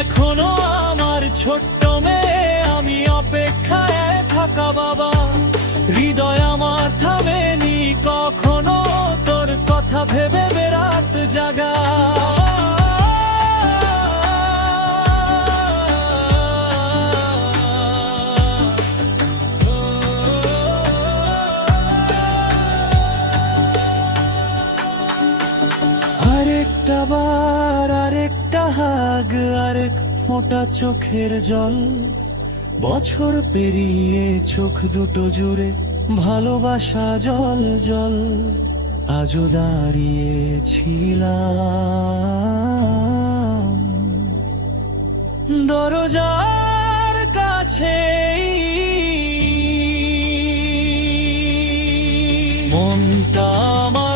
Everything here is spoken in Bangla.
এখনও আমার ছোট্ট মেয়ে, আমি অপেক্ষায় থাকা বাবা। হৃদয় আমার থামেনি কখনো, তোর কথা ভেবে বেরাত জাগা। আরেকটা বার একটা হাগ আর এক মোটা চোখের জল। বছর পেরিয়ে চোখ দুটো জুড়ে ভালোবাসা জল জল। আজও দাঁড়িয়েছিলাম। দরজার কাছে মনটা আমার